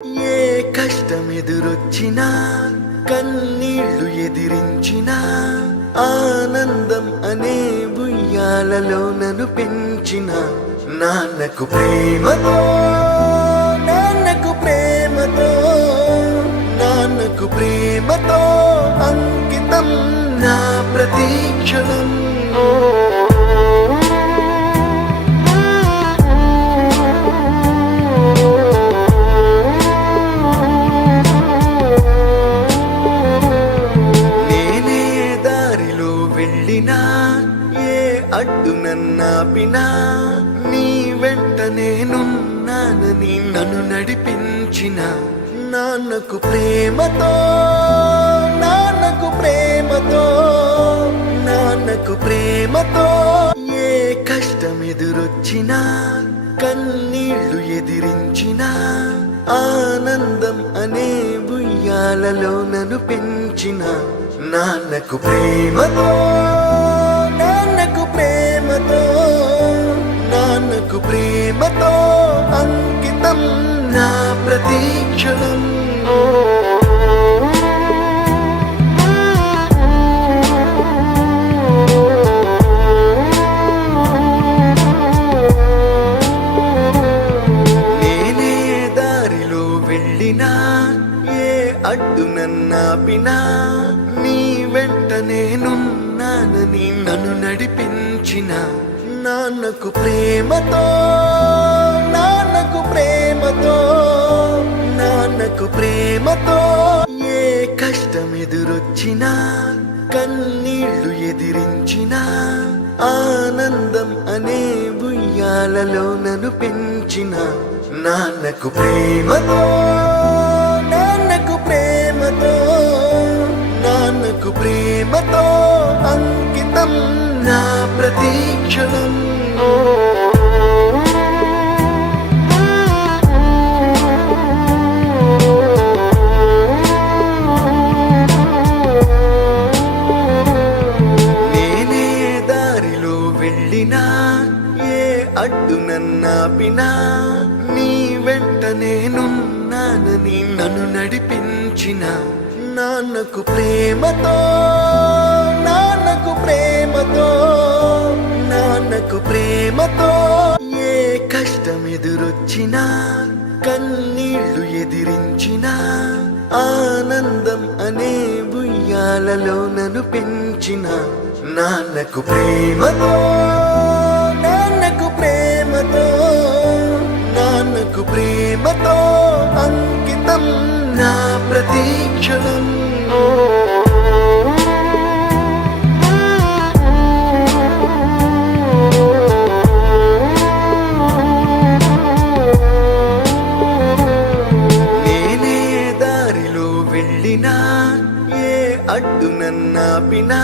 ఏ కష్టమెదురొచ్చినా కన్నీళ్లు ఎదిరించినా ఆనందం అనే ఉయ్యాలలో నన్ను పెంచిన నాన్నకు ప్రేమతో నాన్నకు ప్రేమతో నాన్నకు ప్రేమతో అంకితం నా ప్రతీక్షణం. ఏ అడ్డు నన్నాపినా నీ వెంట నేనున్నానని నన్ను నడిపించిన నాన్నకు ప్రేమతో నాన్నకు ప్రేమతో నాన్నకు ప్రేమతో ఏ కష్టమెదురొచ్చినా కన్నీళ్లు ఎదిరించినా ఆనందం అనే ఉయ్యాలలో నన్ను పెంచిన నాన్నకు ప్రేమతో నాన్నకు ప్రేమతో నాన్నకు ప్రేమతో అంకితం నా ప్రతీక్షణం. నేనే దారిలో వెళ్ళినా ఏ అడ్డు నన్నాపినా నీ వెంట నేనున్నానని నన్ను నడిపించిన నాన్నకు ప్రేమతో నాన్నకు ప్రేమతో నాన్నకు ప్రేమతో ఏ కష్టమెదురొచ్చినా కన్నీళ్లు ఎదిరించినా ఆనందం అనే ఉయ్యాలలో నన్ను పెంచిన నాన్నకు ప్రేమతో నాన్నకు ప్రేమతో నాన్నకు ప్రేమతో అంకితం నా ప్రతీక్షణం. నేనే దారిలో వెళ్ళినా ఏ అడ్డు నన్నాపినా నీ వెంట నేనున్నానని నన్ను నడిపించిన నాన్నకు ప్రేమతో నాన్నకు ప్రేమతో నాన్నకు ప్రేమతో ఏ కష్టమెదురొచ్చినా కన్నీళ్లు ఎదిరించినా ఆనందం అనే ఉయ్యాలలో నన్ను పెంచిన నాన్నకు ప్రేమతో నాన్నకు ప్రేమతో నాన్నకు ప్రేమతో అంకితం నా ప్రతీక్షణం. నేనే దారిలో వెళ్ళినా ఏ అడ్డు నన్నాపినా